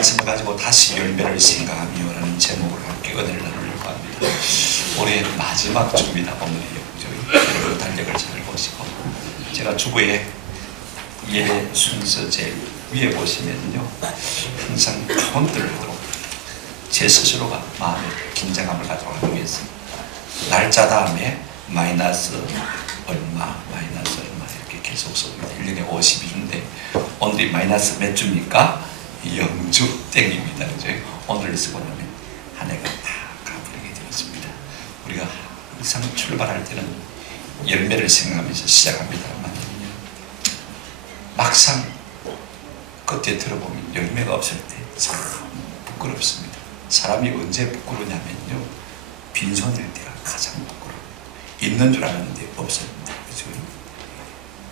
말씀을 가지고 다시 열매를 생각하며라는 제목을 함께 은혜를 나누려고 합니다. 올해 마지막 주입니다. 오늘이요. 저희 달력을 잘 보시고 제가 주보에 예배 순서 제일 위에 보시면요, 항상 카운트를 하도록 제 스스로가 마음에 긴장감을 가지도록 하고 있습니다. 날짜 다음에 마이너스 얼마 이렇게 계속 씁니다. 1년에 50일인데 오늘이 마이너스 몇 주입니까? 0주 땡입니다. 그죠? 오늘을 쓰고 나면 한 해가 다 가버리게 되었습니다. 우리가 항상 출발할 때는 열매를 생각하면서 시작합니다만 막상 끝에 들어보면 열매가 없을 때 참 부끄럽습니다. 사람이 언제 부끄러냐면요, 빈손일 때가 가장 부끄러워요. 있는 줄 알았는데 없습니다. 그죠?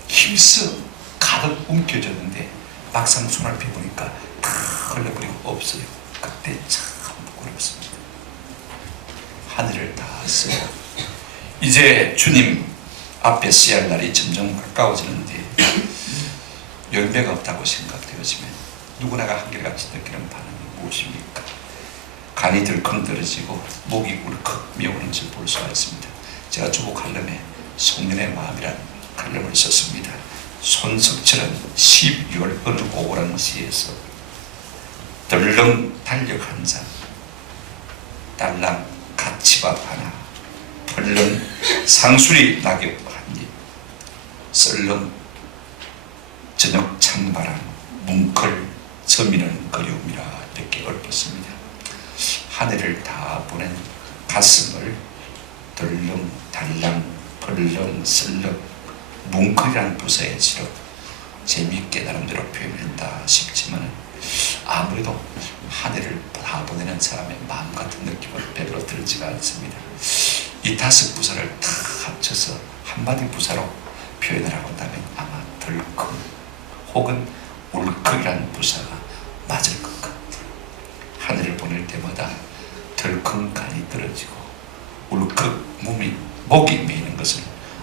힘써 가득 움켜졌는데 막상 손을 펴보니까 다 흘러버리고 없어요. 그때 참 부끄럽습니다. 하늘을 다 쓰고 이제 주님 앞에 서야 할 날이 점점 가까워지는데 열매가 없다고 생각되어지면 누구나가 한결같이 느끼는 반응이 무엇입니까? 간이 덜컹 떨어지고 목이 울컥 메오는 것을 볼 수가 있습니다. 제가 주보 칼럼에 송년의 마음이라는 칼럼을 썼습니다. 손석철은 12월 어느 고고라는 시에서 덜렁 달력 한 장, 딸랑 가치밥 하나, 펄렁 상수리 낙엽 한 입, 썰렁 저녁 찬바람, 뭉클 저미는 그리움이라 이렇게 읊었습니다. 하늘을 다 보낸 가슴을 덜렁 달랑 펄렁 썰렁 뭉클이라는 부사에 실어 재미있게 나름대로 표현한다 싶지만 아무래도 하늘을 다 보내는 사람의 마음 같은 느낌은 별로 들지가 않습니다. 이 5부사를 다 합쳐서 한마디 부사로 표현을 하고 나면 아마 덜컹 혹은 울컥이라는 부사가 맞을 것 같아요. 하늘을 보낼 때마다 덜컹 간이 떨어지고 울컥 목이 메이는 것을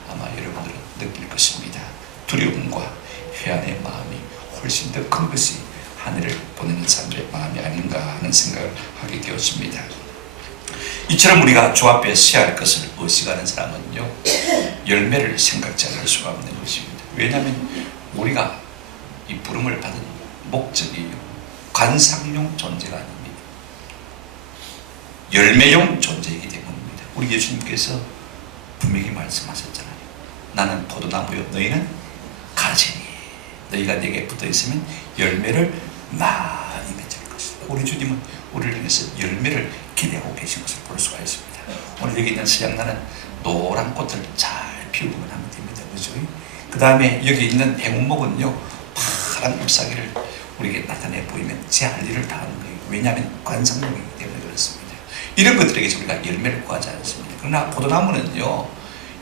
아마 여러분들은 느낄 것입니다. 두려움과 회한의 마음이 훨씬 더 큰 것이 하늘을 보내는 사람들의 마음이 아닌가 하는 생각을 하게 되었습니다. 이처럼 우리가 주 앞에 서야 할 것을 의식하는 사람은요, 열매를 생각지 않을 수가 없는 것입니다. 왜냐하면 우리가 이 부름을 받은 목적이 관상용 존재가 아닙니다. 열매용 존재이기 때문입니다. 우리 예수님께서 분명히 말씀하셨잖아요. 나는 포도나무요 너희는 가지니 너희가 내게 붙어있으면 열매를 많이 맺을 것이다. 우리 주님은 우리를 위해서 열매를 기대하고 계신 것을 볼 수가 있습니다. 오늘 여기 있는 서양나는 노란 꽃을 잘 피우기만 하면 됩니다. 그죠? 그 다음에 여기 있는 행운목은요 파란 잎사귀를 우리에게 나타내 보이면 제 할 일을 다 하는 거예요. 왜냐하면 관상용이기 때문에 그렇습니다. 이런 것들에게 우리가 열매를 구하지 않습니다. 그러나 포도나무는요,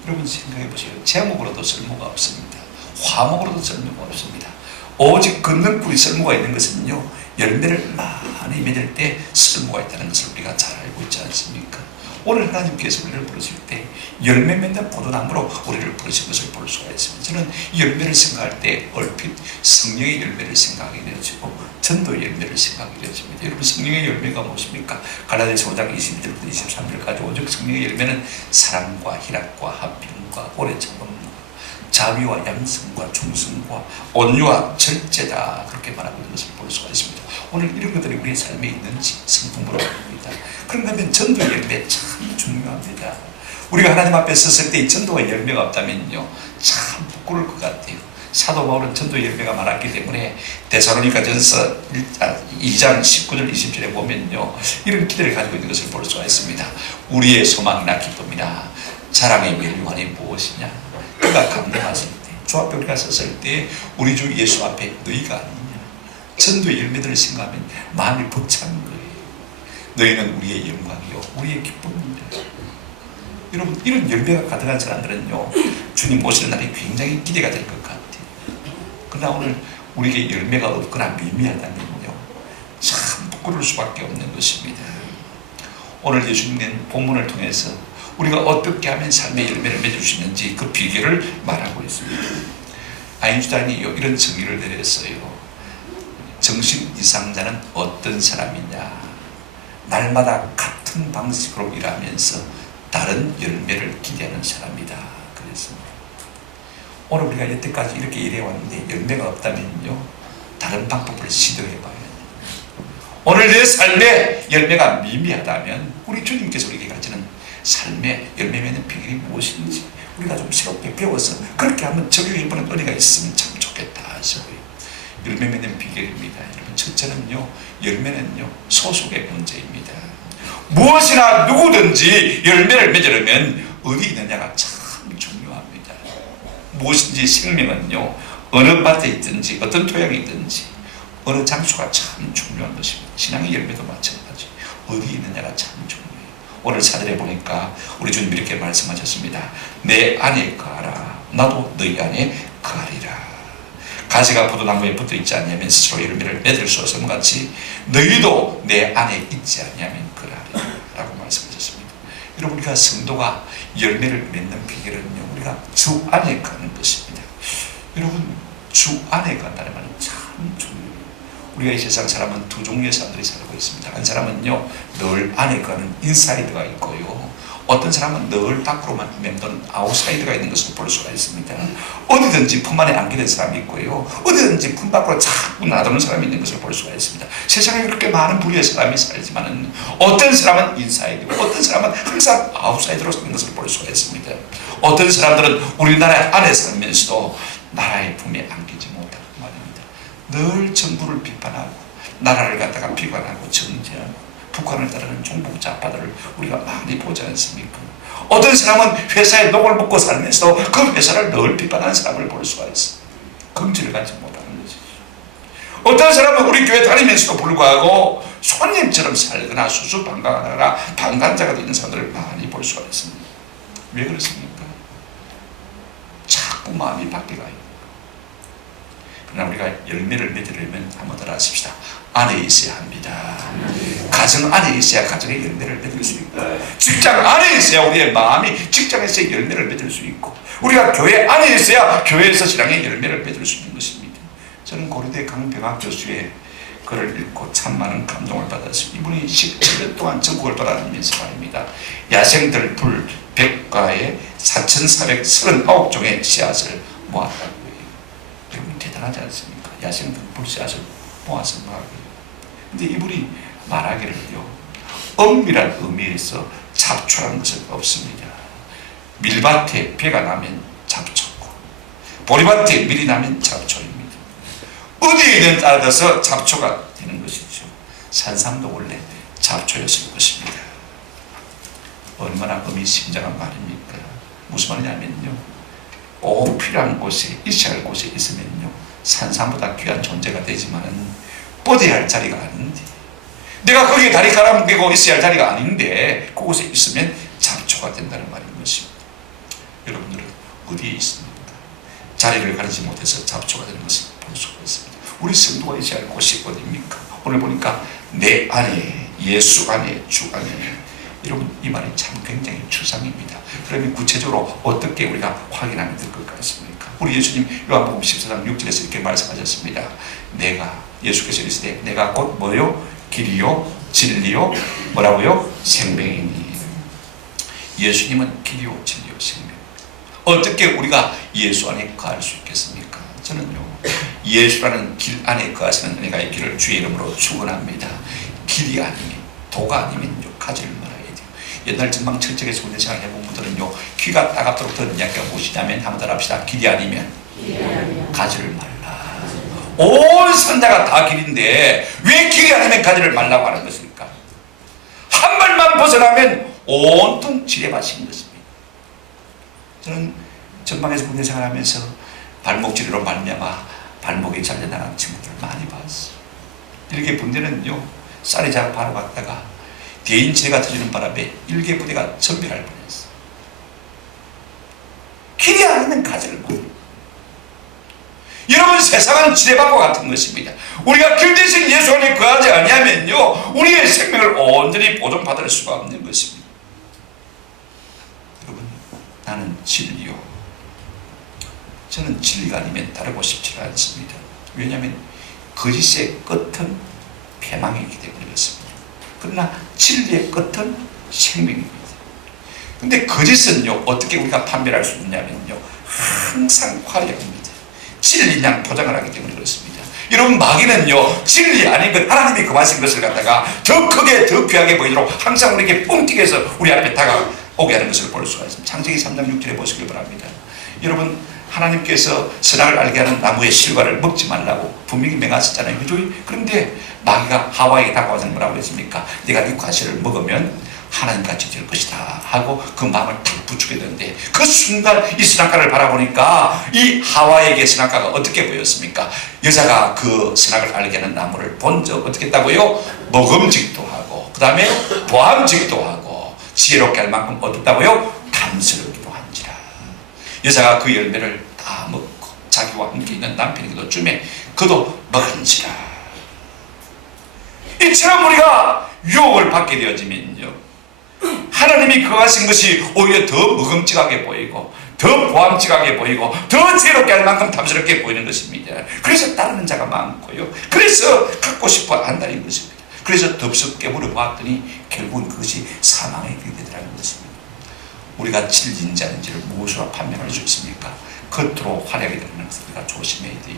여러분 생각해 보세요. 제목으로도 쓸모가 없습니다. 화목으로도 쓸모가 없습니다. 오직 걷는 꿀이 쓸모가 있는 것은요, 열매를 많이 맺을 때 쓸모가 있다는 것을 우리가 잘 알고 있지 않습니까? 오늘 하나님께서 우리를 부르실 때 열매 맺는 포도나무로 우리를 부르신 것을 볼 수가 있습니다. 저는 이 열매를 생각할 때 얼핏 성령의 열매를 생각하게 되어지고 전도의 열매를 생각하게 되어집니다. 여러분 성령의 열매가 무엇입니까? 갈라디아서 5장 21절부터 23절까지 오직 성령의 열매는 사랑과 희락과 화평과 오래 참음과 자비와 양성과 충성과 온유와 절제다 그렇게 말하고 있는 것을 볼 수가 있습니다. 오늘 이런 것들이 우리의 삶에 있는지 성품으로 봅니다. 그런가 하면 전도의 열매 참 중요합니다. 우리가 하나님 앞에 섰을 때 이 전도의 열매가 없다면요 참 부끄러울 것 같아요. 사도 바울은 전도의 열매가 많았기 때문에 데살로니가전서 2장 19절 20절에 보면요 이런 기대를 가지고 있는 것을 볼 수가 있습니다. 우리의 소망이나 기쁨이나 자랑의 멸류관이 무엇이냐? 그가 감동하실 때, 주 앞에 우리가 섰을 때 우리 주 예수 앞에 너희가 아니냐? 전도의 열매들을 생각하면 마음이 벅찬 거예요. 너희는 우리의 영광이요 우리의 기쁨입니다. 여러분 이런 열매가 가득한 사람들은요 주님 오시는 날이 굉장히 기대가 될 것 같아요. 그러나 오늘 우리에게 열매가 없거나 미미하다면요 참 부끄러울 수밖에 없는 것입니다. 오늘 예수님은 본문을 통해서 우리가 어떻게 하면 삶의 열매를 맺을 수 있는지 그 비결을 말하고 있습니다. 아인슈타인이 이런 정의를 내렸어요. 정신 이상자는 어떤 사람이냐? 날마다 같은 방식으로 일하면서 다른 열매를 기대하는 사람이다. 그랬습니다. 오늘 우리가 여태까지 이렇게 일해왔는데 열매가 없다면요 다른 방법을 시도해봐야 해요. 오늘 내 삶의 열매가 미미하다면 우리 주님께서 우리에게 가르치는 삶의 열매 맺는 비결이 무엇인지 우리가 좀 새롭게 배워서 그렇게 한번 적용해보는 은혜가 있으면 참 좋겠다 싶어요. 열매 맺는 비결입니다. 여러분 첫째는요 열매는요 소속의 문제입니다. 무엇이나 누구든지 열매를 맺으려면 어디 있느냐가 참 중요합니다. 무엇인지 생명은요 어느 밭에 있든지 어떤 토양에 있든지 어느 장소가 참 중요한 것입니다. 신앙의 열매도 마찬가지 어디 있느냐가 참 중요해요. 오늘 사절에 보니까 우리 주님이 이렇게 말씀하셨습니다. 내 안에 거하라 나도 너희 안에 거하리라. 가지가 포도나무에 붙어있지 않냐면 스스로 열매를 맺을 수 없음 같이 너희도 내 안에 있지 않냐면 그러라. 여러분, 우리가 성도가 열매를 맺는 비결은요, 우리가 주 안에 가는 것입니다. 여러분, 주 안에 간다는 말은 참 중요해요. 우리가 이 세상 사람은 두 종류의 사람들이 살고 있습니다. 한 사람은요, 늘 안에 가는 인사이드가 있고요, 어떤 사람은 늘 밖으로만 맴도는 아웃사이드가 있는 것을 볼 수가 있습니다. 어디든지 품 안에 안게 된 사람이 있고요, 어디든지 품 밖으로 자꾸 놔두는 사람이 있는 것을 볼 수가 있습니다. 세상에 그렇게 많은 부류의 사람이 살지만은 어떤 사람은 인사이드고 어떤 사람은 항상 아웃사이드로 사는 것을 볼 수가 있습니다. 어떤 사람들은 우리나라 안에 살면서도 나라의 품에 안기지 못하고 말입니다. 늘 정부를 비판하고 나라를 갖다가 비관하고 정죄하고 북한을 따르는 종북 좌파들을 우리가 많이 보지 않습니까? 어떤 사람은 회사에 녹을 먹고 살면서 그 회사를 늘 비판하는 사람을 볼 수가 있어. 긍지를 갖지 못하는 것이죠. 어떤 사람은 우리 교회 다니면서도 불구하고 손님처럼 살거나 수수방관하거나 방관자가 되는 사람들을 많이 볼 수가 있습니다. 왜 그렇습니까? 자꾸 마음이 바뀌어가요. 그러나 우리가 열매를 맺으려면 한번 더 하십시다. 안에 있어야 합니다. 가정 안에 있어야 가정의 열매를 맺을 수 있고, 직장 안에 있어야 우리의 마음이 직장에서 열매를 맺을 수 있고, 우리가 교회 안에 있어야 교회에서 신앙의 열매를 맺을 수 있는 것입니다. 저는 고려대 강병학 교수의 글을 읽고 참 많은 감동을 받았습니다. 이분이 17년 동안 전국을 돌아다니면서 말입니다. 야생들 풀 100가에 4,439종의 씨앗을 모았다고 해요. 여러분, 대단하지 않습니까? 야생들 풀 씨앗을 모아서 말하고요. 근데 이분이 말하기를요, 엄밀한 의미에서 잡초라는 것은 없습니다. 밀밭에 비가 나면 잡초고, 보리밭에 밀이 나면 잡초입니다. 어디에 있는 따라서 잡초가 되는 것이죠. 산삼도 원래 잡초였을 것입니다. 얼마나 의미심장한 말입니까? 무슨 말이냐면요, 꼭 필요한 곳에, 있어야 할 곳에 있으면요, 산삼보다 귀한 존재가 되지만은 뻗어야 할 자리가 아닌데, 내가 거기에 다리 깔아뭉개고 있어야 할 자리가 아닌데 그곳에 있으면 잡초가 된다는 말인 것입니다. 여러분들은 어디에 있습니까? 자리를 가리지 못해서 잡초가 되는 것을 볼 수가 있습니다. 우리 성도가 있어야 할 곳이 어디입니까? 오늘 보니까 내 안에, 예수 안에, 주 안에. 여러분, 이 말이 참 굉장히 추상입니다. 그러면 구체적으로 어떻게 우리가 확인하면 될 것 같습니까? 우리 예수님 요한복음 14장 6절에서 이렇게 말씀하셨습니다. 예수께서 이르시되 내가 곧 뭐요? 길이요, 진리요, 뭐라고요? 생명이니. 예수님은 길이요, 진리요, 생명. 어떻게 우리가 예수 안에 거할 수 있겠습니까? 저는요, 예수라는 길 안에 거하시는 은혜가 있기를 주의 이름으로 축원합니다. 길이 아니면, 도가 아니면요, 가지를 말아야 돼요. 옛날 전방 철책에서 우리 생각해 본 분들은요, 귀가 따갑도록 듣는 이야기가 무엇이냐면, 한번 더 합시다. 길이 아니면 가지를 말라. 온 산자가 다 길인데 왜 길이 아니면 가지를 말라고 하는 것일까? 한 발만 벗어나면 온통 지뢰밭인 것입니다. 저는 전방에서 군대 생활하면서 발목 지뢰로 말미암아 발목이 잘려나가는 친구들을 많이 봤어요. 일개 분대는요, 쌀이 잘 바로 갔다가 대인 지뢰가 터지는 바람에 일개 부대가 전멸할 뻔했어요. 길이 아니면 가지를 말라. 여러분, 세상은 지뢰밭과 같은 것입니다. 우리가 길 대신 예수 안에 거하지 아니하면요, 우리의 생명을 온전히 보존받을 수가 없는 것입니다. 여러분, 나는 진리요. 저는 진리가 아니면 따르고 싶지 않습니다. 왜냐하면 거짓의 끝은 패망이기 때문에 그렇습니다. 그러나 진리의 끝은 생명입니다. 근데 거짓은요, 어떻게 우리가 판별할 수 있냐면요, 항상 화려합니다. 진리냐 포장을 하기 때문에 그렇습니다. 여러분, 마귀는요, 진리 아닌 것, 하나님이 금하신 것을 갖다가 더 크게, 더 귀하게 보이도록 항상 우리에게 뻥튀기 해서 우리 앞에 다가오게 하는 것을 볼 수가 있습니다. 창세기 3장 6절에 보시기 바랍니다. 여러분, 하나님께서 선악을 알게 하는 나무의 실과를 먹지 말라고 분명히 명하셨잖아요. 그죠? 그런데 마귀가 하와에게 다가와서 뭐라고 했습니까? 네가 이 과실을 먹으면 하나님같이 될 것이다 하고 그 마음을 탁 붙이게 되는데, 그 순간 이 선악과를 바라보니까 이 하와에게 선악과가 어떻게 보였습니까? 여자가 그 선악을 알게 하는 나무를 본 적 어떻게 했다고요? 먹음직도 하고, 그 다음에 보암직도 하고, 지혜롭게 할 만큼 얻었다고요? 탐스럽기도 한지라. 여자가 그 열매를 다 먹고 자기와 함께 있는 남편에게도 주매 그도 먹은지라. 이처럼 우리가 유혹을 받게 되어지면요, 하나님이 거하신 것이 오히려 더 먹음직하게 보이고 더 보암직하게 보이고 더 지혜롭게 할 만큼 탐스럽게 보이는 것입니다. 그래서 따르는 자가 많고요, 그래서 갖고 싶어 한다는 것입니다. 그래서 덥석 깨물어 보았더니 결국은 그것이 사망의 길이 되더라는 것입니다. 우리가 진리인지 무엇으로 판명할 수 있습니까? 겉으로 화려하게 되는 것을 우리가 조심해야 돼요.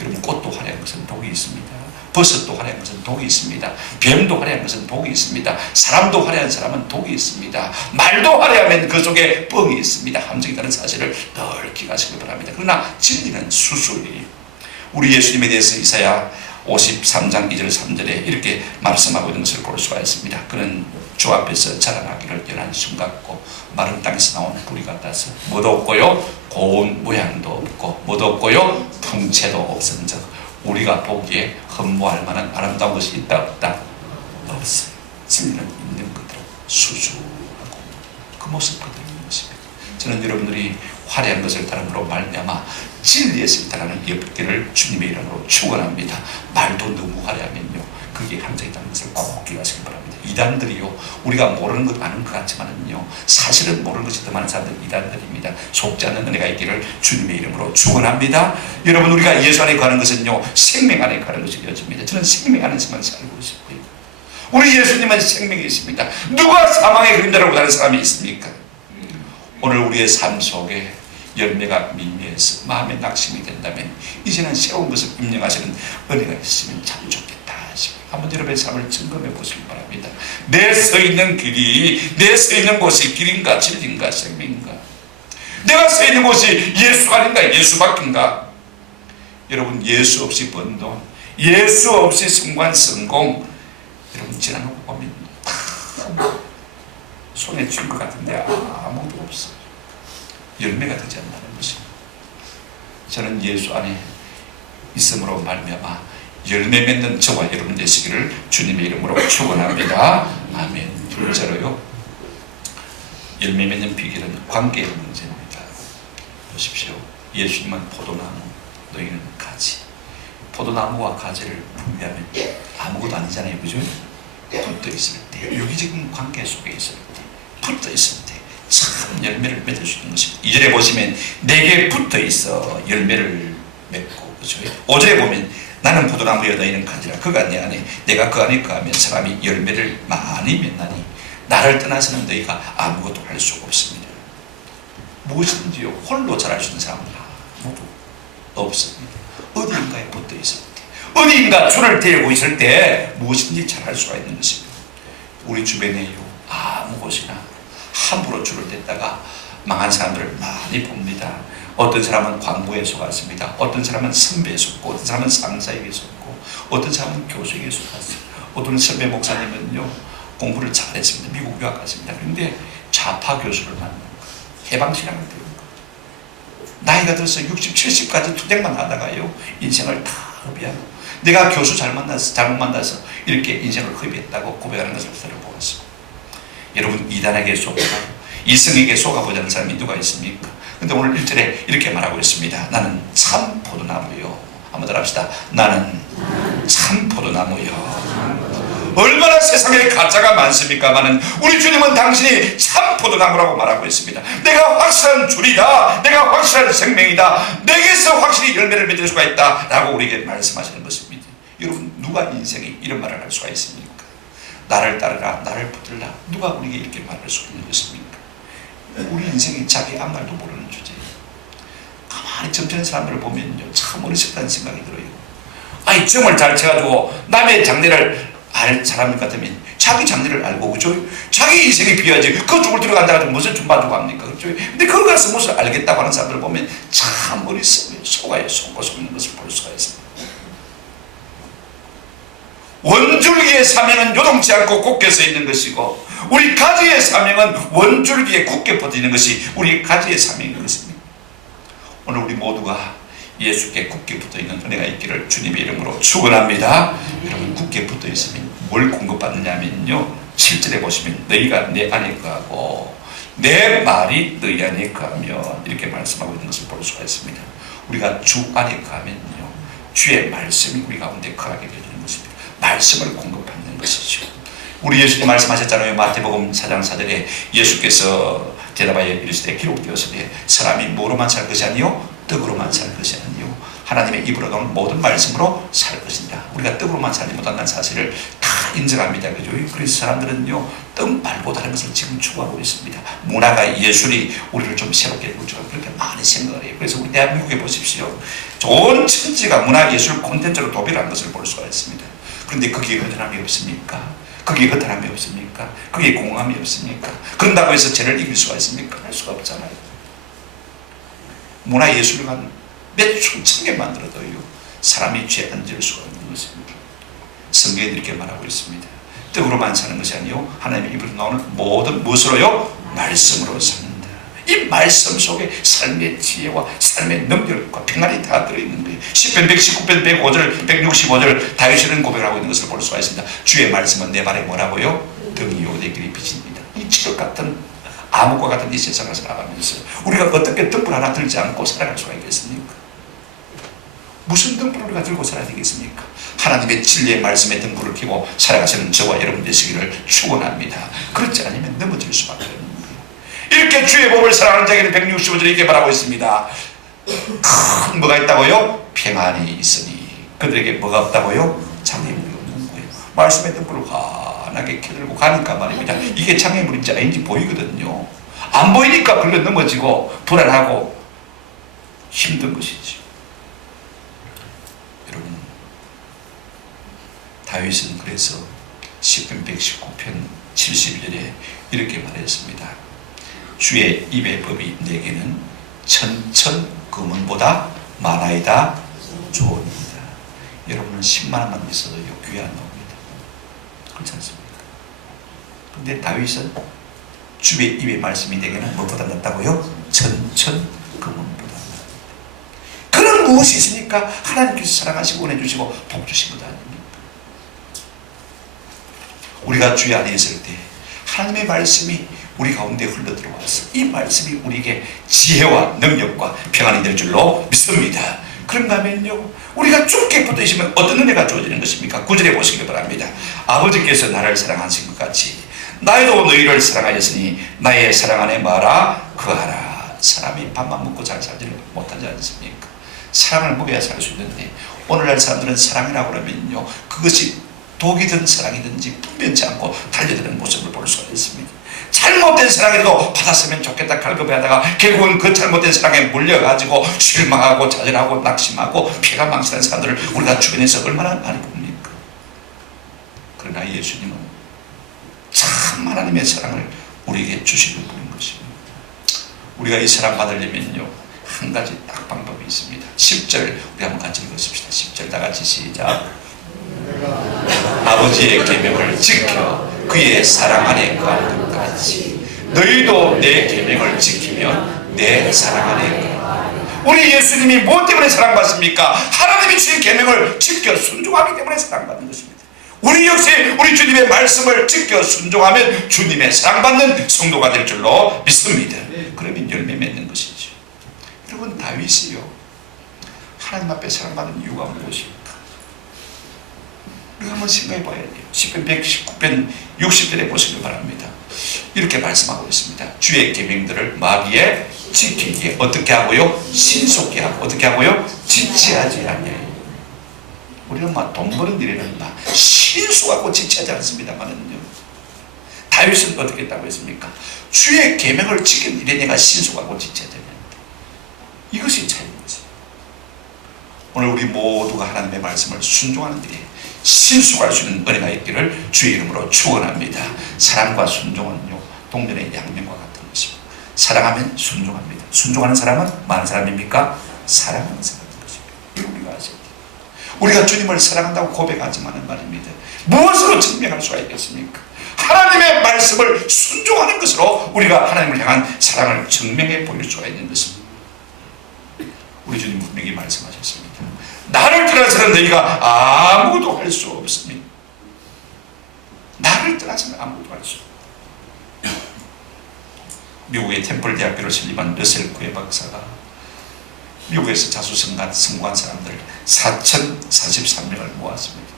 여러분, 꽃도 화려한 것은 독이 있습니다. 버섯도 화려한 것은 독이 있습니다. 뱀도 화려한 것은 독이 있습니다. 사람도 화려한 사람은 독이 있습니다. 말도 화려하면 그 속에 뻥이 있습니다. 함정이 있다는 사실을 늘 기억하시기 바랍니다. 그러나 진리는 수수예요. 우리 예수님에 대해서 이사야 53장 2절 3절에 이렇게 말씀하고 있는 것을 볼 수가 있습니다. 그는 주 앞에서 자라나기를 연한 숨 같고 마른 땅에서 나온 뿌리 같아서 뭐도 없고요, 고운 모양도 없고 뭐도 없고요, 풍채도 없은즉 우리가 보기에 흠모할 만한 아름다운 것이 있다 없다? 없어요. 진리는 있는 그대로 수수하고 그 모습 그대로 있는 것입니다. 저는 여러분들이 화려한 것을 따름으로 말미암아 진리에서 따르는 예쁘기를 주님의 이름으로 축원합니다. 말도 너무 화려하면요, 그게 함정이라는 것을 꼭 기억하시기 바랍니다. 이단들이요, 우리가 모르는 것 아는 것 같지만은요, 사실은 모르는 것이 더 많은 사람들 이단들입니다. 속지 않는 은혜가 있기를 주님의 이름으로 축원합니다. 여러분, 우리가 예수 안에 거하는 것은요, 생명 안에 거하는 것이 되어집니다. 저는 생명 안에서만 살고 있고요, 우리 예수님은 생명이 있습니다. 누가 사망의 그림자라고 하는 사람이 있습니까? 오늘 우리의 삶 속에 열매가 미미해서 마음에 낙심이 된다면 이제는 새로운 것을 임명하시는 은혜가 있으면 참 좋겠다. 한번 여러분의 삶을 점검해 보시기 바랍니다. 내 서 있는 길이, 내 서 있는 곳이 길인가 진리인가 생명인가? 내가 서 있는 곳이 예수 아닌가 예수밖인가? 여러분, 예수 없이 번 돈, 예수 없이 성관 성공, 여러분 지나가고 보면 손에 쥔 것 같은데 아무도 없어요. 열매가 되지 않는다는 것입니다. 저는 예수 안에 있음으로 말미암아 열매 맺는 저와 여러분 되시기를 주님의 이름으로 축원합니다. 아멘. 둘째로요, 열매 맺는 비결은 관계의 문제입니다. 보십시오. 예수님은 포도나무, 너희는 가지. 포도나무와 가지를 분리하면 아무것도 아니잖아요, 그죠? 붙어 있을 때, 유기적인 관계 속에 있을 때, 붙어 있을 때 참 열매를 맺을 수 있는 것입니다. 2절에 보시면 내게 붙어 있어 열매를 맺고, 그죠? 5절에 보면 나는 포도나무여 너희는 가지라. 그가 내 안에 내가 그 안에 거하면 사람이 열매를 많이 맺나니 나를 떠나서는 너희가 아무것도 할 수가 없습니다. 무엇인지요, 홀로 잘할 수 있는 사람은 아무도 없습니다. 어디인가에 붙어 있을 때, 어디인가 줄을 데리고 있을 때 무엇인지 잘할 수가 있는 것입니다. 우리 주변에요, 아무 곳이나 함부로 줄을 댔다가 망한 사람들을 많이 봅니다. 어떤 사람은 광부에 속았습니다. 어떤 사람은 선배에 속고, 어떤 사람은 상사에게 속고, 어떤 사람은 교수에게 속았어요. 어떤 선배 목사님은요, 공부를 잘했습니다. 미국 유학 갔습니다. 그런데 좌파 교수를 만난 거예요. 해방신앙을 배운 거예요. 나이가 들어서 60, 70까지 투쟁만 하다가요, 인생을 다 허비하고, 내가 교수 잘못 만나서 이렇게 인생을 허비했다고 고백하는 것을 들어보았습니다. 여러분, 이단에게 속고 이성에게 속아보자는 사람이 누가 있습니까? 근데 오늘 1절에 이렇게 말하고 있습니다. 나는 참 포도나무요. 한번 더 합시다. 나는 참 포도나무요. 얼마나 세상에 가짜가 많습니까마는 우리 주님은 당신이 참 포도나무라고 말하고 있습니다. 내가 확실한 줄이다, 내가 확실한 생명이다, 내게서 확실히 열매를 맺을 수가 있다 라고 우리에게 말씀하시는 것입니다. 여러분, 누가 인생에 이런 말을 할 수가 있습니까? 나를 따르라, 나를 붙들라, 누가 우리에게 이렇게 말할 수 있는 것입니까? 우리 인생이 자기 앞날도 모르는 주제예요. 가만히 점치는 사람들을 보면요, 참 어리석다는 생각이 들어요. 아니, 점을 잘 쳐가지고 남의 장래를 알 사람 같으면 자기 장래를 알고, 그죠? 자기 인생이 비어야지. 그 쪽을 들어간다고 무슨 좀 봐주고 합니까? 그죠? 근데 그거 가서 무엇을 알겠다고 하는 사람들을 보면 참 어리석어요. 속아요. 속는 것을 볼 수가 있습니다. 원줄기의 사명은 요동치 않고 굳게 서 있는 것이고, 우리 가지의 사명은 원줄기에 굳게 뻗어 있는 것이 우리 가지의 사명인 것입니다. 오늘 우리 모두가 예수께 굳게 붙어 있는 은혜가 있기를 주님의 이름으로 축원합니다. 여러분, 굳게 붙어 있으면 뭘 공급받느냐면요, 7절에 보시면 너희가 내 안에 거하고 내 말이 너희 안에 거하면, 이렇게 말씀하고 있는 것을 볼 수가 있습니다. 우리가 주 안에 거하면요, 주의 말씀이 우리 가운데 거하게 되는 것입니다. 말씀을 공급받는 것이죠. 우리 예수님 말씀하셨잖아요. 마태복음 4장 4절에 예수께서 대답하여 이르시되 기록되었으되 사람이 뭐로만 살 것이 아니요 떡으로만 살 것이 아니요 하나님의 입으로 나오는 모든 말씀으로 살 것이니라. 우리가 떡으로만 살지 못한다는 사실을 다 인정합니다. 그죠? 그래서 사람들은요 떡 말고 다른 것을 지금 추구하고 있습니다. 문화가 예술이 우리를 좀 새롭게 구조하고 그렇게 많이 생각을 해요. 그래서 우리 대한민국에 보십시오. 좋은 천지가 문화예술 콘텐츠로 도배한 것을 볼 수가 있습니다. 그런데 거기에 허전함이 없습니까? 거기에 허탈함이 없습니까? 거기에 공허함이 없습니까? 그런다고 해서 죄를 이길 수가 있습니까? 할 수가 없잖아요. 문화예술관 몇 수천 개 만들어도요 사람이 죄 안 지을 수가 없는 것입니다. 성경에 이렇게 말하고 있습니다. 떡으로만 사는 것이 아니요 하나님의 입으로 나오는 모든 무엇으로요? 말씀으로 사는다. 이 말씀 속에 삶의 지혜와 삶의 능력과 평안이 다 들어있는 거예요. 10편 119편 105절 165절 다윗은 고백을 하고 있는 것을 볼 수가 있습니다. 주의 말씀은 내 발에 뭐라고요? 등이요 내 길이 빛입니다. 이 칠흑 같은 암흑과 같은 이 세상을 살아가면서 우리가 어떻게 등불 하나 들지 않고 살아갈 수가 있겠습니까? 무슨 등불을 우리가 들고 살아야 되겠습니까? 하나님의 진리의 말씀에 등불을 켜고 살아가시는 저와 여러분 되시기를 축원합니다. 그렇지 않으면 넘어질 수밖에 없는 거예요. 이렇게 주의 법을 사랑하는 자에게는 165절에 이렇게 말하고 있습니다. 큰 뭐가 있다고요? 평안이 있으니 그들에게 뭐가 없다고요? 장애물이 없는 거예요. 말씀의 등불을 환하게 켜들고 가니까 말입니다. 이게 장애물인지 아닌지 보이거든요. 안 보이니까 걸려 넘어지고 불안하고 힘든 것이죠. 여러분, 다윗은 그래서 시편 119편 72절에 이렇게 말했습니다. 주의 입의 법이 내게는 천천 금은보다 많아이다 좋으니이다. 여러분은 10만 원만 있어도 귀에 안 나옵니다. 그렇지 않습니까? 그런데 다윗은 주의 입의 말씀이 내게는 무엇보다 낫다고요? 천천 금은보다 낫다. 그런 무엇이 있습니까? 하나님께서 사랑하시고 은혜주시고 복주신 것 아닙니까? 우리가 주의 안에 있을 때 하나님의 말씀이 우리 가운데 흘러들어와서 이 말씀이 우리에게 지혜와 능력과 평안이 될 줄로 믿습니다. 그런가 하면요 우리가 죽게 붙어있으면 어떤 은혜가 주어지는 것입니까? 9절에 보시기 바랍니다. 아버지께서 나를 사랑하신 것 같이 나도 너희를 사랑하였으니 나의 사랑 안에 마라 거하라. 사람이 밥만 먹고 잘 살지를 못하지 않습니까? 사랑을 먹여야 살 수 있는데 오늘날 사람들은 사랑이라고 하면요 그것이 독이든 사랑이든지 분변치 않고 달려드는 모습을 볼 수가 있습니다. 잘못된 사랑이라도 받았으면 좋겠다 갈급해하다가 결국은 그 잘못된 사랑에 물려가지고 실망하고 좌절하고 낙심하고 피가 망치는 사람들을 우리가 주변에서 얼마나 많이 봅니까? 그러나 예수님은 참 하나님의 사랑을 우리에게 주시는 분인 것입니다. 우리가 이 사랑 받으려면요 한 가지 딱 방법이 있습니다. 10절 우리 한번 같이 읽어봅시다. 10절 다 같이 시작. 아버지의 계명을 지켜 그의 사랑 안에 거하는 것 같이 너희도 내 계명을 지키면 내 사랑 안에 거하라. 우리 예수님이 무엇 때문에 사랑받습니까? 하나님이 주신 계명을 지켜 순종하기 때문에 사랑받는 것입니다. 우리 역시 우리 주님의 말씀을 지켜 순종하면 주님의 사랑받는 성도가 될 줄로 믿습니다. 그러면 열매 맺는 것이죠. 여러분 다윗이요 하나님 앞에 사랑받는 이유가 무엇입니까? 우리가 한번 생각해 봐야 돼요. 10편 119편 60절에 보시기 바랍니다. 이렇게 말씀하고 있습니다. 주의 계명들을 마귀에 지키기에 어떻게 하고요? 신속히 하고 어떻게 하고요? 지체하지 않냐요. 우리는 막 돈 버는 일에는 막 신속하고 지체하지 않습니다만은요. 다윗은 어떻게 했다고 했습니까? 주의 계명을 지키는 일에 내가 신속하고 지체하지 않는다. 이것이 차이인 것입니다. 오늘 우리 모두가 하나님의 말씀을 순종하는 일에 신속할 수 있는 은혜가 있기를 주의 이름으로 축원합니다. 사랑과 순종은요 동전의 양면과 같은 것입니다. 사랑하면 순종합니다. 순종하는 사람은 많은 사람입니까? 사랑하는 사람인 것입니다. 이거 우리가 아셔야 돼요. 우리가 주님을 사랑한다고 고백하지만은 말입니다. 무엇으로 증명할 수가 있겠습니까? 하나님의 말씀을 순종하는 것으로 우리가 하나님을 향한 사랑을 증명해 보일 수가 있는 것입니다. 우리 주님 분명히 말씀하셨습니다. 나를 떠나서는 너희가 아무것도 할 수 없습니다. 나를 떠나서는 아무것도 할 수 없습니다. 미국의 템플 대학교를 설립한 러셀 구에 박사가 미국에서 자수성가한 성공한 사람들 4,043명을 모았습니다.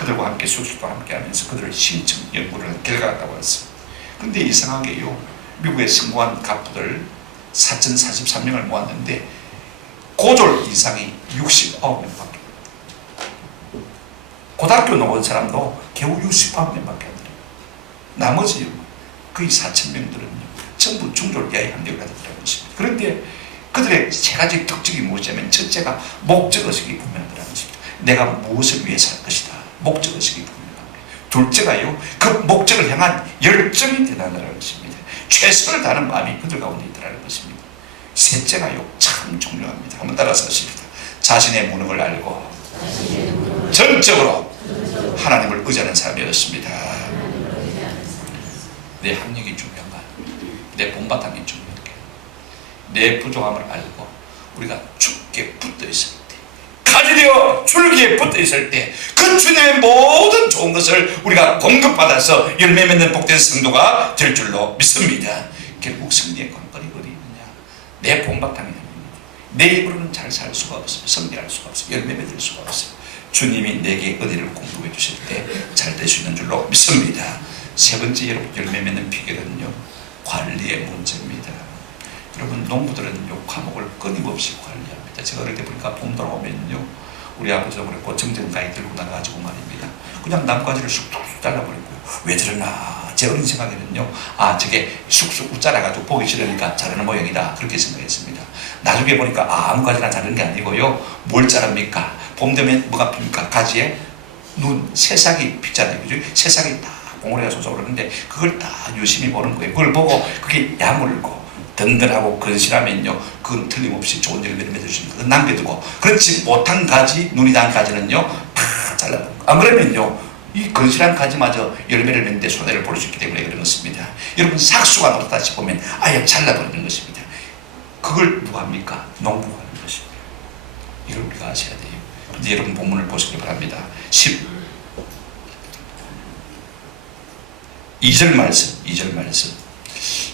그들과 함께 숙소도 함께 하면서 그들을 신청 연구를 한 결과가 나왔습니다. 그런데 이상하게요, 미국에 성공한 가부들 4,043명을 모았는데 고졸 이상이 69명밖에, 고등학교 나온 사람도 겨우 69명밖에 안 돼요. 나머지 거의 4,000명들은요 전부 중졸 이하의 학력을 가졌다는 것입니다. 그런데 그들의 세 가지 특징이 무엇이냐면, 첫째가 목적의식이 분명하다는 것입니다. 내가 무엇을 위해 살 것이다, 목적의식이 분명합니다. 둘째가요, 그 목적을 향한 열정이 대단하다는 것입니다. 최선을 다하는 마음이 그들 가운데 있다는 것입니다. 셋째가요, 참 중요합니다. 한번 따라서 하십니다. 자신의 무능을 알고 전적으로 하나님을 의지하는 사람이었습니다. 내 학력이 중요한 거 아닙니다. 내 본바탕이 중요한 게, 내 부족함을 알고 우리가 죽게 붙어 있을 때, 가지 되어 줄기에 붙어 있을 때, 그 주님의 모든 좋은 것을 우리가 공급받아서 열매 맺는 복된 성도가 될 줄로 믿습니다. 결국 승리의 관건이 어디 있느냐? 내 본바탕이 아닙니다. 내 입으로는 잘 살 수가 없어요. 성리할 수가 없어요. 열매 맺을 수가 없어요. 주님이 내게 은혜를 공급해 주실 때 잘 될 수 있는 줄로 믿습니다. 세 번째, 여러분, 열매 맺는 비결은요, 관리의 문제입니다. 여러분, 농부들은요 과목을 끊임없이 관리합니다. 제가 어릴 때 보니까 봄 돌아오면요, 우리 아버지가 그랬고 정전가위 들고 나가지고 말입니다, 그냥 나뭇가지를 쑥쑥 잘라버리고요. 왜 저러나, 제 어린 생각에는요, 아, 저게 쑥쑥 잘라가지고 보기 싫으니까 자르는 모양이다, 그렇게 생각했습니다. 나중에 보니까 아무 가지나 자르는 게 아니고요, 뭘 자릅니까? 봄 되면 뭐가 핍니까? 가지에 눈, 새싹이 피잖아요. 그죠? 새싹이 다 봉우리가 솟아오르는데 그걸 다 유심히 보는 거예요. 그걸 보고 그게 야물고 든든하고 건실하면요, 그건 틀림없이 좋은 열매를 맺을 수 있는 거 남겨두고, 그렇지 못한 가지, 눈이 단 가지는요 다 잘라버리고, 안 그러면요 이 건실한 가지마저 열매를 맺는데 손해를 볼 수 있기 때문에 그런 것입니다. 여러분, 삭수가 나왔다 싶으면 아예 잘라버리는 것입니다. 그걸 누가 합니까? 농부가 하는 것입니다. 이걸 우리가 아셔야 돼요. 근데 여러분, 본문을 보시기 바랍니다. 2절 말씀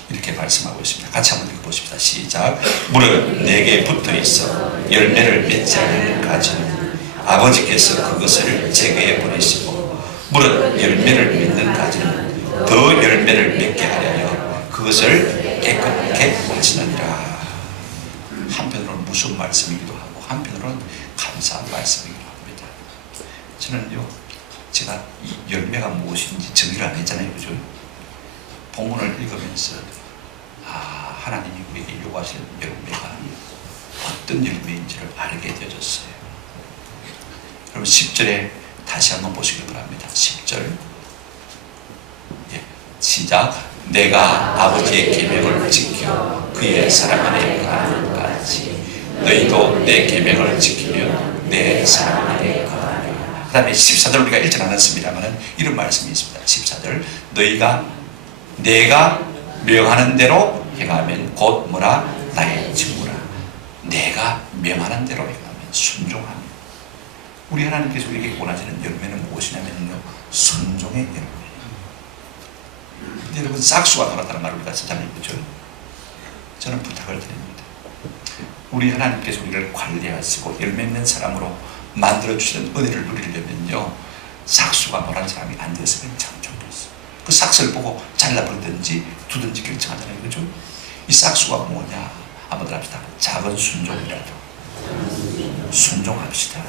이렇게 말씀하고 있습니다. 같이 한번 읽어보십시다. 시작. 무릇 내게 붙어 있어 열매를 맺지 않는 가지는 아버지께서 그것을 제거해 버리시고, 무릇 열매를 맺는 가지는 더 열매를 맺게 하려여 그것을 깨끗하게 하시느니라. 한편으로는 무서운 말씀이기도 하고 한편으로는 감사한 말씀이기도 합니다. 저는요, 제가 이 열매가 무엇인지 정의를 안 했잖아요. 그죠? 본문을 읽으면서 하나님이 우리에게 요구하시는 열매가 어떤 열매인지를 알게 되어졌어요. 여러분, 10절에 다시 한번 보시기 바랍니다. 10절 시작. 내가 아버지의 계명을 지켜 그의 사랑 안에 거하는 까지 너희도 내 계명을 지키면 내 사랑 안에 거하리라. 그 다음에 14절 우리가 읽지 않았습니다만 이런 말씀이 있습니다. 14절 내가 명하는 대로 행하면 곧 뭐라? 나의 친구라. 내가 명하는 대로 행하면 순종하면. 우리 하나님께서 우리에게 원하시는 열매는 무엇이냐면요, 순종의 열매. 근데 여러분, 싹수가 돌았다는 말을 우리가 쓰잖아요. 그죠? 저는 부탁을 드립니다. 우리 하나님께서 우리를 관리하시고 열매 맺는 사람으로 만들어주시는 은혜를 누리려면요, 삭수가 노란 사람이 안 되었으면 참 좋겠어요. 그 삭스를 보고 잘라버리든지 두든지 결정하잖아요. 그죠? 이 삭수가 뭐냐? 한번 합시다. 작은 순종이라도 순종합시다.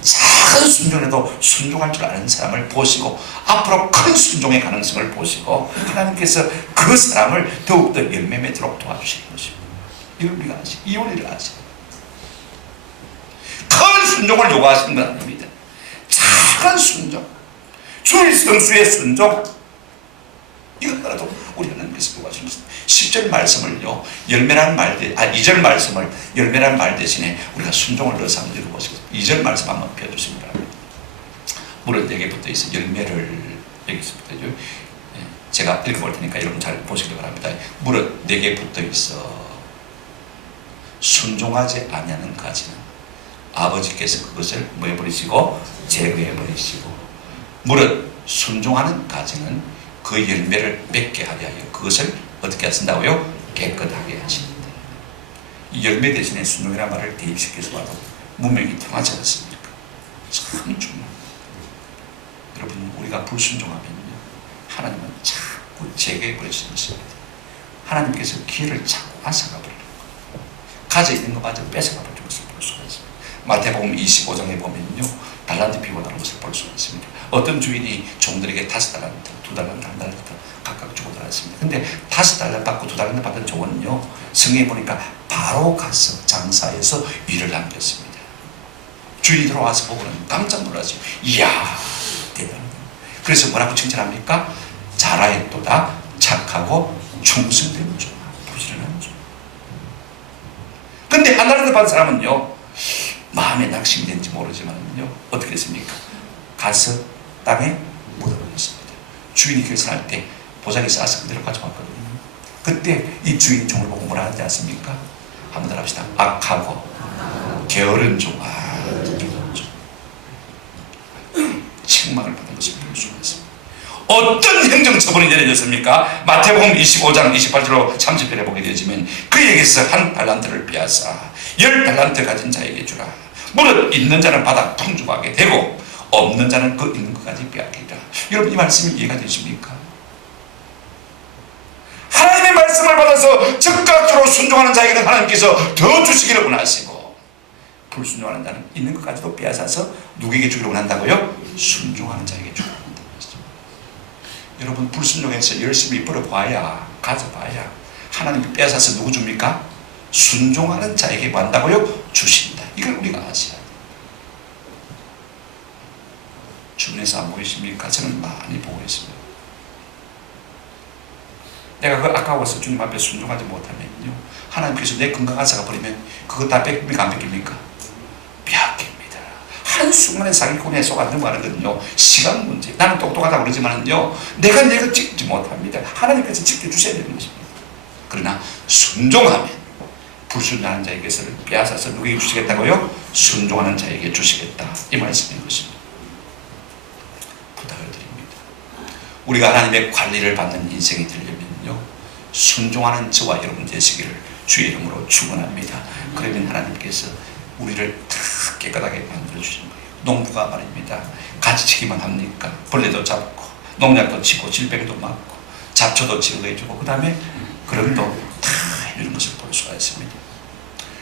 작은 순종에도 순종할 줄 아는 사람을 보시고 앞으로 큰 순종의 가능성을 보시고 하나님께서 그 사람을 더욱더 열매 맺도록 도와주시는 것입니다. 이걸 우리가 아시죠? 이 원리를 아시죠? 큰 순종을 요구하시는 건 아닙니다. 작은 순종, 주의 성수의 순종, 이것과라도 우리 하나님께서 요구하시는 것입니다. 10절 말씀을요, 열매라는 말 2절 말씀을 열매라는 말 대신에 우리가 순종을 넣어서 한번 읽어보시겠습니다. 2절 말씀 한번 펴주시기 바랍니다. 무릇 내게 붙어 있어 열매를, 여기 있습니다. 제가 읽어볼 테니까 여러분 잘 보시기 바랍니다. 무릇 내게 붙어 있어 순종하지 아니하는 가지는 아버지께서 그것을 뭐 해버리시고 제거해 버리시고, 무릇 순종하는 가지는 그 열매를 맺게 하려 하여 그것을 어떻게 하신다고요? 깨끗하게 하십니다. 이 열매 대신에 순종이라는 말을 대입시켜서 봐도 문맥이 통하지 않습니까? 참 중요합니다. 우리가 불순종하면요, 하나님은 자꾸 제거해 버리시는 것입니다. 하나님께서 기회를 자꾸 앗아가 버리는 거예요. 가져 있는 것마저 뺏어가 버리는 것을 볼 수가 있습니다. 마태복음 25장에 보면요, 달란트 비워나는 것을 볼 수가 있습니다. 어떤 주인이 종들에게 5달란트, 2달란트, 1달란트 각각 주고 들어왔습니다. 근데 5달란트 받고 2달란트 받은 종은요, 성경에 보니까 바로 가서 장사해서 일을 남겼습니다. 주인이 들어와서 보고는 깜짝 놀랐어요. 이야, 대단하다. 그래서 뭐라고 칭찬합니까? 잘하였도다, 착하고 충성되는 종, 부지런한 종. 근데 하나를 받은 사람은요, 마음에 낙심이 된지 모르지만요, 어떻게 됐습니까? 가서 땅에 묻어버렸습니다. 주인이 결산할 때 보자기 싸서 그대로 가져왔거든요. 그때 이 주인이 종을 보고 뭐라 하지 않습니까? 한번 더 합시다. 악하고 게으른 종, 게으른 종. 책망을 받은 것을 볼 수가 있습니다. 어떤 행정처분이 내려졌습니까? 마태복음 25장 28절로 30절에 보게 되지만, 그에게서 1달란트를 빼앗아 10달란트 가진 자에게 주라. 무릇 있는 자는 받아 풍족하게 되고 없는 자는 그 있는 것까지 빼앗기리라. 여러분, 이 말씀이 이해가 되십니까? 하나님의 말씀을 받아서 즉각적으로 순종하는 자에게는 하나님께서 더 주시기를 원하시고, 불순종하는 자는 있는 것까지도 빼앗아서 누구에게 주기를 원한다고요? 순종하는 자에게 주기를 원한다는 것이죠. 여러분, 불순종해서 열심히 벌어봐야, 가져봐야 하나님이 빼앗아서 누구 줍니까? 순종하는 자에게 만다고요? 주신다. 이걸 우리가 아셔야 돼요. 주변에서 안 보이십니까? 저는 많이 보고 있습니다. 내가 그 아까워서 주님 앞에 순종하지 못하면요, 하나님께서 내 건강 앗아가 버리면 그거 다 뺏깁니까? 안 뺏깁니까? 뺏깁니다. 한순간에 사기꾼에 속아 넘어가는 건요, 시간 문제. 나는 똑똑하다고 그러지만요, 내가 지키지 못합니다. 하나님께서 지켜주셔야 되는 것입니다. 그러나 순종하면 불순종하는 자에게서를 빼앗아서 누구에게 주시겠다고요? 순종하는 자에게 주시겠다. 이 말씀인 것입니다. 부탁을 드립니다. 우리가 하나님의 관리를 받는 인생이 되려면요, 순종하는 저와 여러분 되시기를 주의 이름으로 축원합니다. 그러면 하나님께서 우리를 다 깨끗하게 만들어 주신 거예요. 농부가 말입니다, 가지치기만 합니까? 벌레도 잡고 농약도 치고 질병도 막고 잡초도 제거해주고 그 다음에 그럼도 다 해주는 것을 볼 수가 있습니다.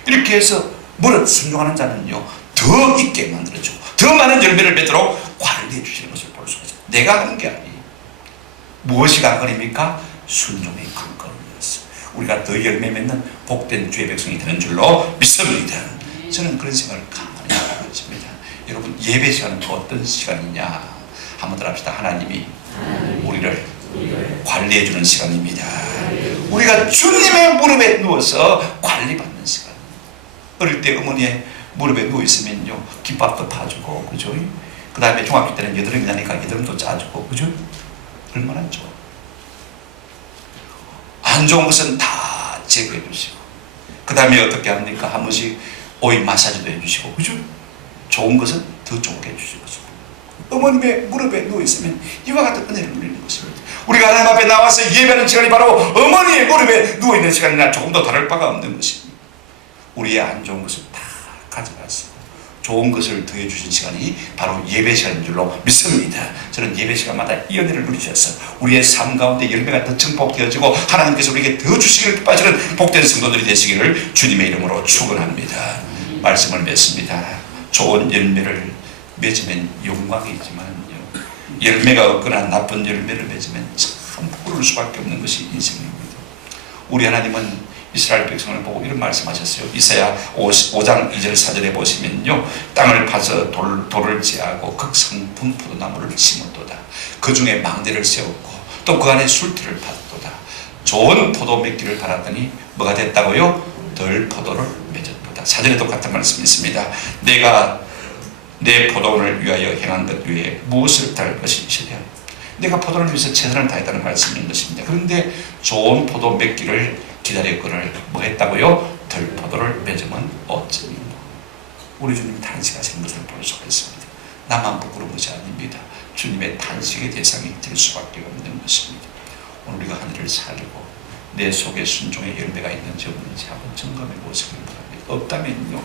이렇게 해서 무릇 순종하는 자는요, 더 있게 만들어주고 더 많은 열매를 맺도록 관리해 주시는 것을 볼 수가 있습니다. 내가 하는 게 아니에요. 무엇이 관건입니까? 순종의 관건이었어요. 우리가 더 열매 맺는 복된 주의 백성이 되는 줄로 믿습니다. 저는 그런 생각을 가만히 하고 있습니다. 여러분, 예배 시간은 어떤 시간이냐? 한번 더 합시다. 하나님이 우리를 관리해주는 시간입니다. 우리가 주님의 무릎에 누워서 관리받는 시간. 어릴 때 어머니의 무릎에 누워있으면요, 김밥도 파주고, 그죠? 그 다음에 중학교 때는 여드름이 나니까 여드름도 짜주고, 그죠? 얼마나 좋아. 안 좋은 것은 다 제거해 주시고, 그 다음에 어떻게 합니까? 한 번씩 오일 마사지도 해주시고, 그죠? 좋은 것은 더 좋게 해주시고, 어머님의 무릎에 누워있으면 이와 같은 은혜를 누리는 것입니다. 우리가 하나님 앞에 나와서 예배하는 시간이 바로 어머니의 무릎에 누워있는 시간이나 조금 더 다를 바가 없는 것입니다. 우리의 안 좋은 것을 다 가져가서 좋은 것을 더해주신 시간이 바로 예배 시간인 줄로 믿습니다. 저는 예배 시간마다 이 은혜를 누리셔서 우리의 삶 가운데 열매가 더 증폭되어지고 하나님께서 우리에게 더 주시기를 기뻐하시는 복된 성도들이 되시기를 주님의 이름으로 축원합니다. 말씀을 맺습니다. 좋은 열매를 맺으면 영광이지만요, 열매가 없거나 나쁜 열매를 맺으면 참 부끄러울 수밖에 없는 것이 인생입니다. 우리 하나님은 이스라엘 백성을 보고 이런 말씀하셨어요. 이사야 5장 2절 4절에 보시면요, 땅을 파서 돌을 제하고 극성분 포도나무를 심었도다. 그 중에 망대를 세웠고 또 그 안에 술틀을 팠도다. 좋은 포도 맺기를 바랐더니 뭐가 됐다고요? 덜 포도를 맺었도다. 사전에도 같은 말씀이 있습니다. 내가 내 포도원을 위하여 행한 것 외에 무엇을 다할 것이 있으랴. 내가 포도를 위해서 최선을 다했다는 말씀인 것입니다. 그런데 좋은 포도 맺기를 기다렸거늘 뭐 했다고요? 덜 포도를 맺으면 어쩌니. 우리 주님 탄식하시는 것을 볼 수가 있습니다. 나만 부끄러운 것이 아닙니다. 주님의 탄식의 대상이 될 수밖에 없는 것입니다. 오늘 우리가 하늘을 살고 내 속에 순종의 열매가 있는지 없는지 한번 점검해 보시기 바랍니다. 없다면요,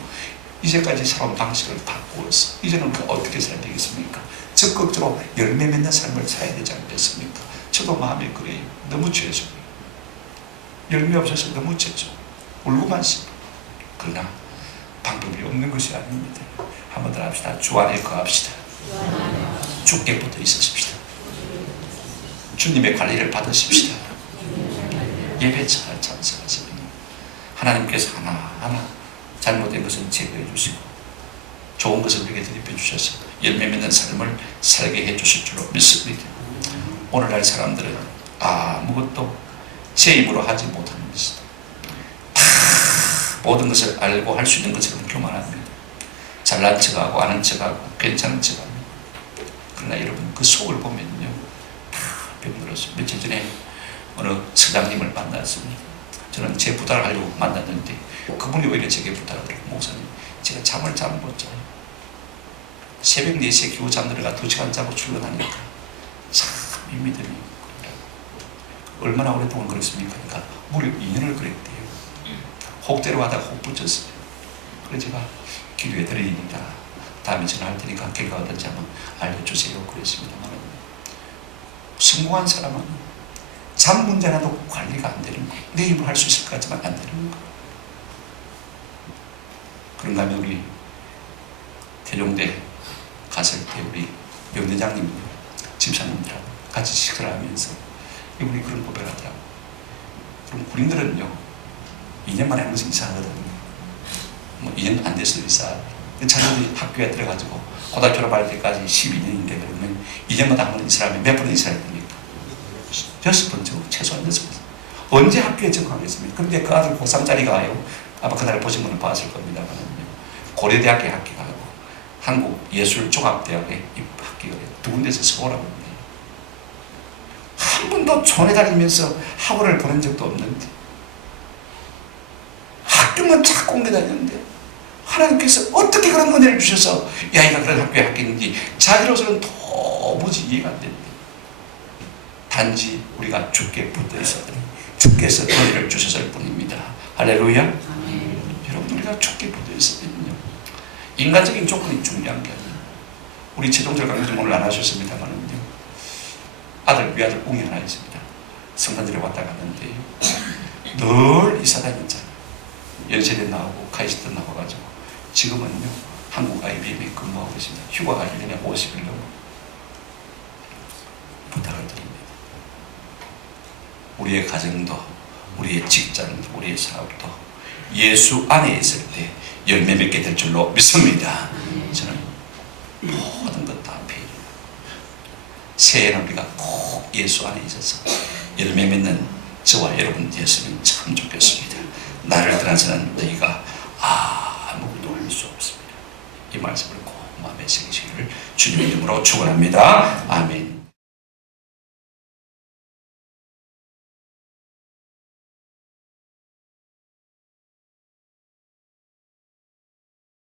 이제까지 살아온 방식을 바꾸어서 이제는 어떻게 살아야 되겠습니까? 적극적으로 열매 맺는 삶을 살아야 되지 않겠습니까? 저도 마음이 그래요. 너무 죄죠. 열매 없어서 너무 죄죠. 울고만 싶어. 그러나 방법이 없는 것이 아닙니다. 한번 더 합시다. 주 안에 거합시다. 주께 붙어 있으십시다. 주님의 관리를 받으십시다. 예배 잘 참석하십니다. 하나님께서 하나하나 잘못된 것을 제거해 주시고 좋은 것을 우리에게 드립해 주셔서 열매 맺는 삶을 살게 해 주실 줄로 믿습니다. 오늘날 사람들은 아무것도 제 힘으로 하지 못하는 것이다. 다 모든 것을 알고 할 수 있는 것처럼 교만합니다. 잘난 척하고 아는 척하고 괜찮은 척합니다. 그러나 여러분 그 속을 보면요 다 병들었어요. 며칠 전에 어느 서장님을 만났습니다. 저는 제 부탁을 하려고 만났는데 그분이 오히려 제게 부탁을 하더라고요. 목사님, 제가 잠을 잘 못 자요. 새벽 4시에 겨우 잠들어가 2시간 자고 출근하니까 참 힘이 드네요. 얼마나 오랫동안 그랬습니까? 그러니까 무려 2년을 그랬대요. 혹대로 하다가 혹 붙였어요. 그래서 제가 기도해 드리니까 다음에 전화할 테니까 결과가 어떤지 한번 알려주세요. 그랬습니다만 성공한 사람은 잠 문제 하나도 관리가 안 되는 거예요. 내 힘으로 할 수 있을 것 같지만 안 되는 거예요. 그런가 하면 우리 태종대 갔을 때 우리 명대장님 집사님들하고 같이 식사를 하면서 이분이 그런 고백을 하더라고요. 그럼 군인들은요 2년 만에 한 번씩 이사하거든요. 뭐 2년 안 돼서 이사. 자녀들이 학교에 들어가지고 고등학교 졸업할 때까지 12년인데 그러면 2년마다 한 번 이사를 하면 몇 번 이사를 해야 됩니까? 6번 정도, 최소한 6번. 언제 학교에 적응하겠습니까? 근데 그 아들 고3짜리가요. 아마 그날 보신 분은 봤을 겁니다만 고려대학교에 합격하고 한국예술종합대학에 합격을 해요. 두 군데서 서울하고 있네요. 한 번도 촌에 다니면서 학원을 보낸 적도 없는데 학교만 자꾸 옮겨 다녔는데 하나님께서 어떻게 그런 은혜를 주셔서 이 아이가 그런 학교에 합격했는지 자기로서는 도무지 이해가 안 됩니다. 단지 우리가 주께 붙어 있었더니 주께서 은혜를 주셨을 뿐입니다. 할렐루야. 여러분 우리가 주께 붙어 있었거든요. 인간적인 조건이 중요한 게 아니에요. 우리 최종철 강사님 오늘 안 하셨습니다만은요. 아들 외아들 웅이 하나 있습니다. 성탄절에 왔다 갔는데 늘 이사 다녔잖아요. 연세대 나오고 카이스트 나와가지고 지금은요 한국 IBM에 근무하고 있습니다. 휴가가 1년에 50일 넘어. 부탁을 드립니다. 우리의 가정도 우리의 직장도 우리의 사업도 예수 안에 있을 때 열매 맺게 될 줄로 믿습니다. 저는 모든 것 다 필요해요. 새해는 우리가 꼭 예수 안에 있어서 열매 맺는 저와 여러분 되었으면 참 좋겠습니다. 나를 떠나서는 너희가 아무것도 할 수 없습니다. 이 말씀을 꼭 마음에 새기시기를 주님의 이름으로 축원합니다. 아멘.